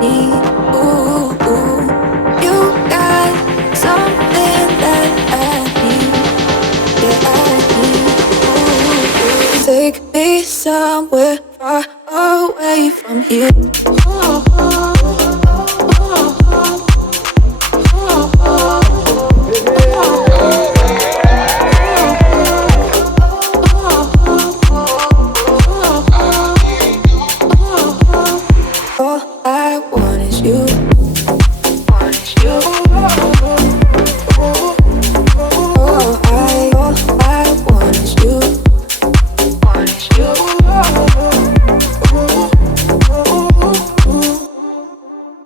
need. Ooh, ooh. You got something that I need. Yeah, I need. Ooh, ooh. Take me somewhere far away from here. All I want is you.